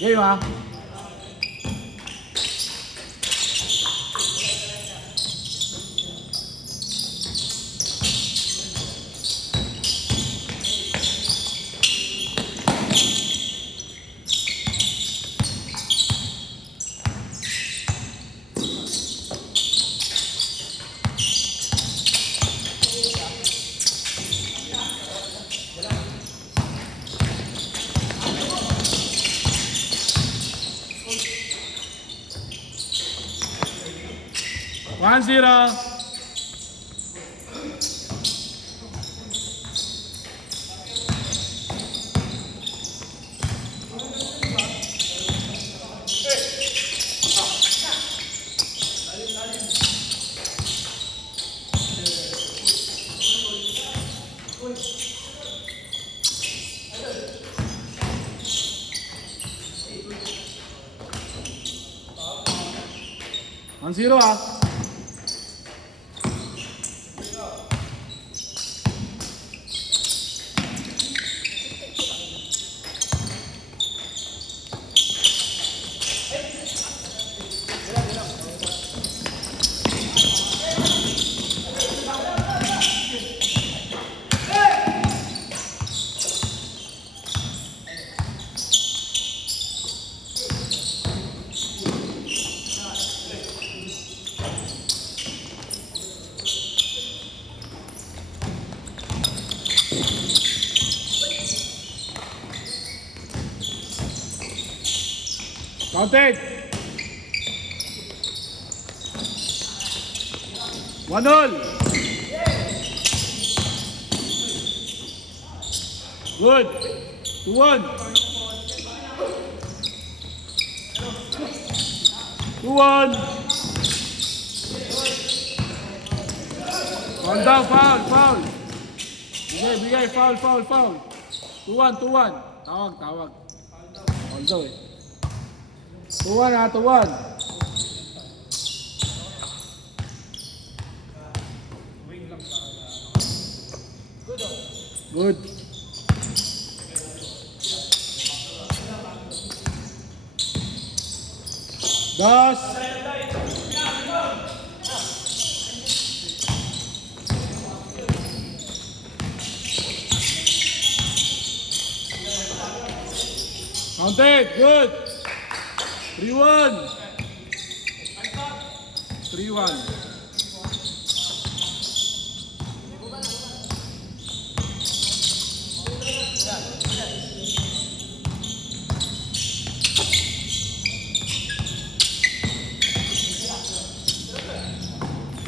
Game ha. One zero. One zero ah. Counted. 1-0. Good. 2-1. 2-1. Foul down, foul. Bigay, foul. 2-1. Tawag. Foul daw eh. 2-1 ha, 2-1. Good. Dos. Counted, good. 3-1. 3-1.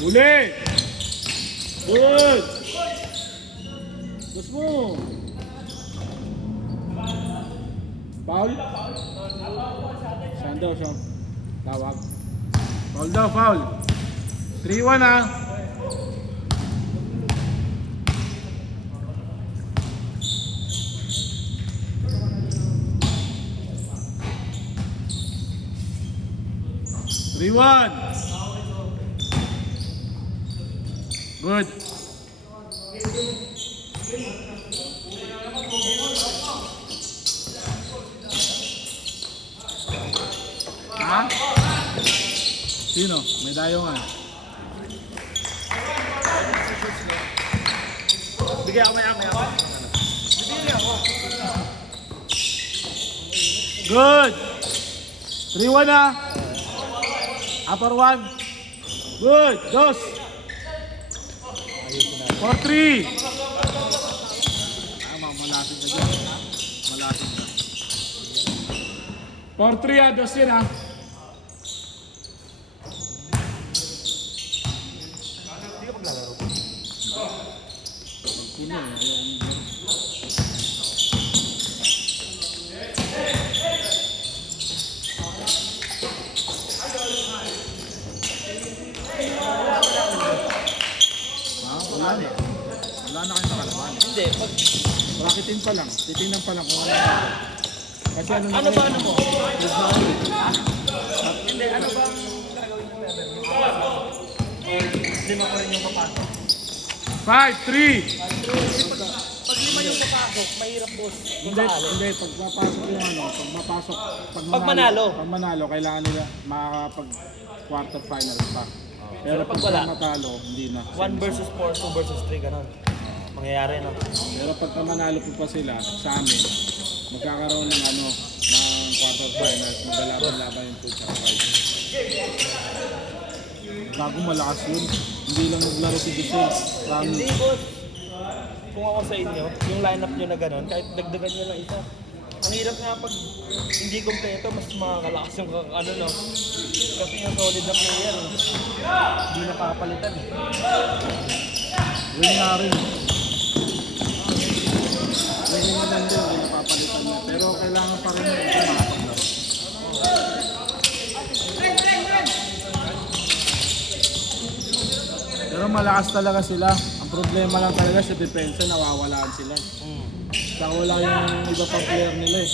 Uli. Good. Dos mo. Foul. Saan daw siya? Tawag. Foul. 3-1 ah. Good. Ha? Sino? May dayo nga. Bigyan ako maya. Bigyan ako. Good. 3-1 ah. Upper 1. Good. Dos. 4-3. Malapit na dyan. Malapit na. 4-3 ah. Dos yun ah. Hindi ka maglalaro. Pagpuno eh. Wala na kayong nakalaban. Hindi. Bracketin pa lang. Titingnan pa lang kung ano. Kasi ano ba ano mo? Hindi. Ano ba ang gagawin mo? Lima ko rin yung papasok. 5-3. Pag lima yung papasok, mahirap boss. Hindi, pag mapasok yung ano, pag manalo. Pag manalo, kailangan nila makakapag quarter final pa. Pero Pero pag pag wala, matalo, hindi na. 1 versus 4, 2 versus 3, ganun. Mangyayari, no? Pero pag manalo pa sila sa amin, magkakaroon ng ano, ng quarter final, maglalaban-laban yung 2 tsaka 5. Bago malakas yun, hindi lang naglaro si Giselle. Hindi, boss. Kung ako sa inyo, yung lineup nyo na ganun, kahit dagdagan nyo lang isa. Ang hirap nga pag hindi kompleto, mas makakalakas yung ano, no? Kasi yung solid na player, hindi napapalitan, eh. Yun nga rin. Yun yung maganda, hindi napapalitan niya. Pero kailangan pa rin yung makapaglaro. Pero malakas talaga sila. Ang problema lang talaga sa depensa, nawawalaan sila. Saka wala yung iba pang player nila eh.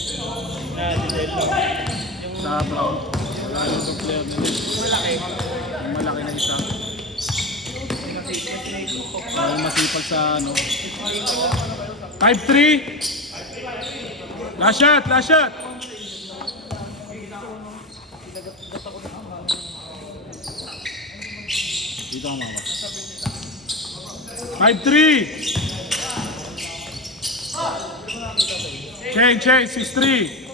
Sa Brown, wala yung ibang player nila eh. Yung malaki na isa. Yung masipag sa ano. 5-3! Last shot! Last shot! Dito ang mama. 5-3! Change, 6-3.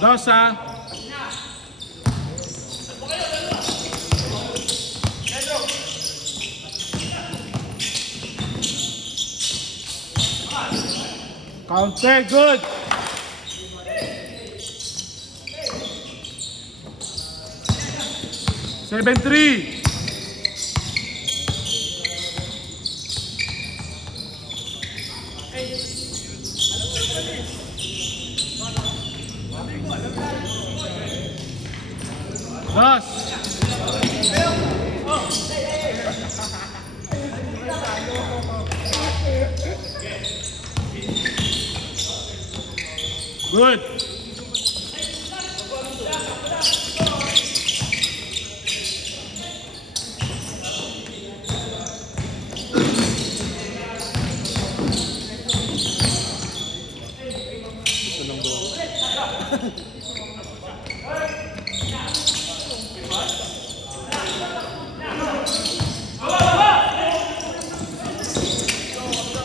Dosa. Counter, good. Seven, 3. Dos. Good.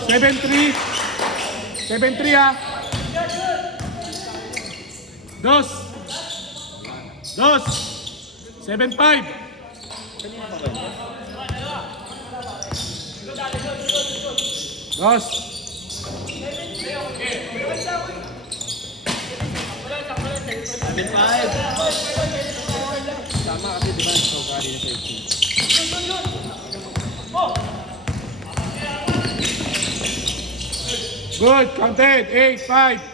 Seven, 3. 7-3 ah. Dos. 7-5. Dos. Tama kasi di ba ito kari na safety. Good. Counted. 8-5.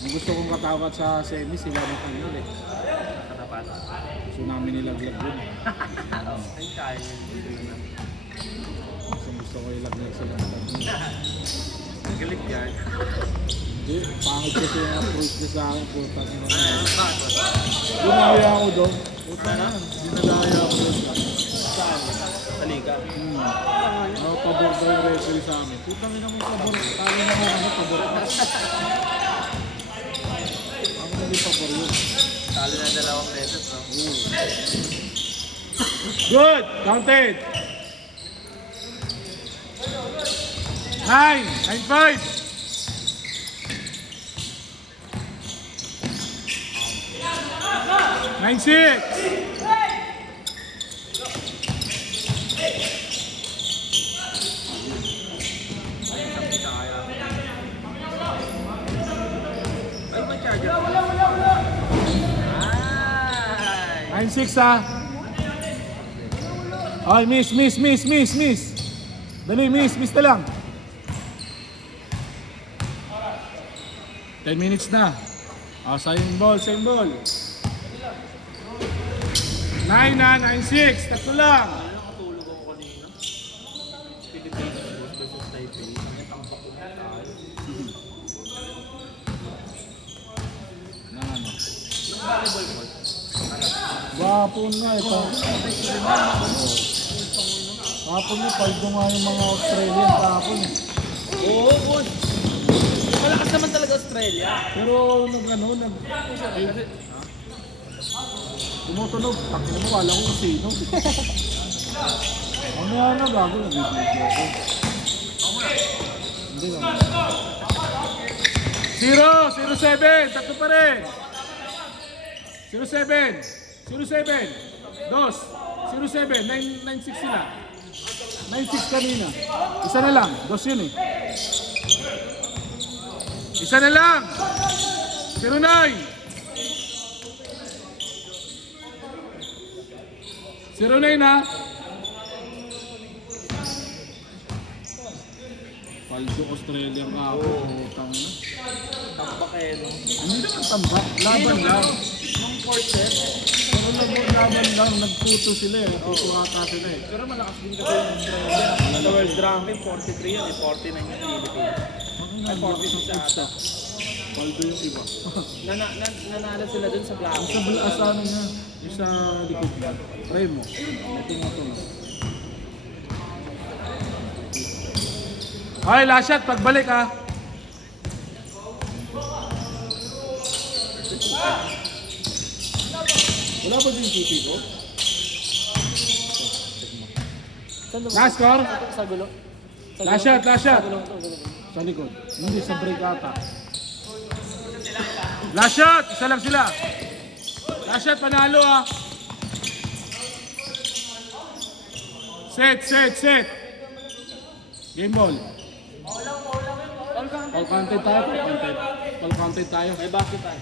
Ang gusto kong katawat sa semi, sila na kanil eh. Katapat. Gusto namin nilaglag yun. Ay, kaya. Gusto ko ilaglag sila. Galit yan. Hindi, pangit kasi yung approach niya sa akin. Puta nila. Dinaya ako doon. Puta na. Dinadaya ako doon. Saan? Talika. Ano, pabor daw yung referee sa amin. Puta nila mo pabor. Talo na mo ano, pabor ka. Ako hindi pabor yun. Talo na 2 beses, no? Good! Counted! 9! 9-5! 9-6! Ay, may charger. Ay! 9-6 ah! Ay, miss. Dali, miss na lang. 10 minutes na. Same ball. 9 na, 9-6. Tatlo lang. Nakatulog ako kanina. Pilipinas versus Taipei. Ang tambak ko tayo. Na ano? Volleyball court. Gwapo nga eh. Kapon niya, paldo nga yung mga Australian kapon eh. Oo, boss. Malakas naman talaga Australia. Pero tumutunog. Takin mo, wala ko kung sino. Ano yan na, gago na video ko. Hindi naman. 0-7, tatlo pa rin. 0-7, 2, 0-7, 9-6 sila. 9-6 kanina. Isa na lang, 2 yun eh. Isa na lang. 0-9. 0-9 ha. Paldo Australia nga ako. Utang na. Tambak eh. No? Hindi naman tambak. Laban lang. Nung fourth set. Pero laban lang. Nagtuto sila eh. Nagtuto ata sila eh. Pero malakas din kasi yung Australia. Sa world ranking, 43 yan eh. 49 yung Philippines. Ay, 46 sa ata. Paldo yung iba. Nanalo sila dun sa black. Sa ano niya. Yung sa likod niya. Remo. Ito nga ito. Ay, last shot. Pagbalik ha. Wala ba din yung ko? Last score? Sa gulo. Last shot. Sa likod. Hindi sa break ata. Last shot! Isa lang sila. Last shot, panalo ah. Set. Game ball. All counted tayo. All counted tayo. May basket tayo.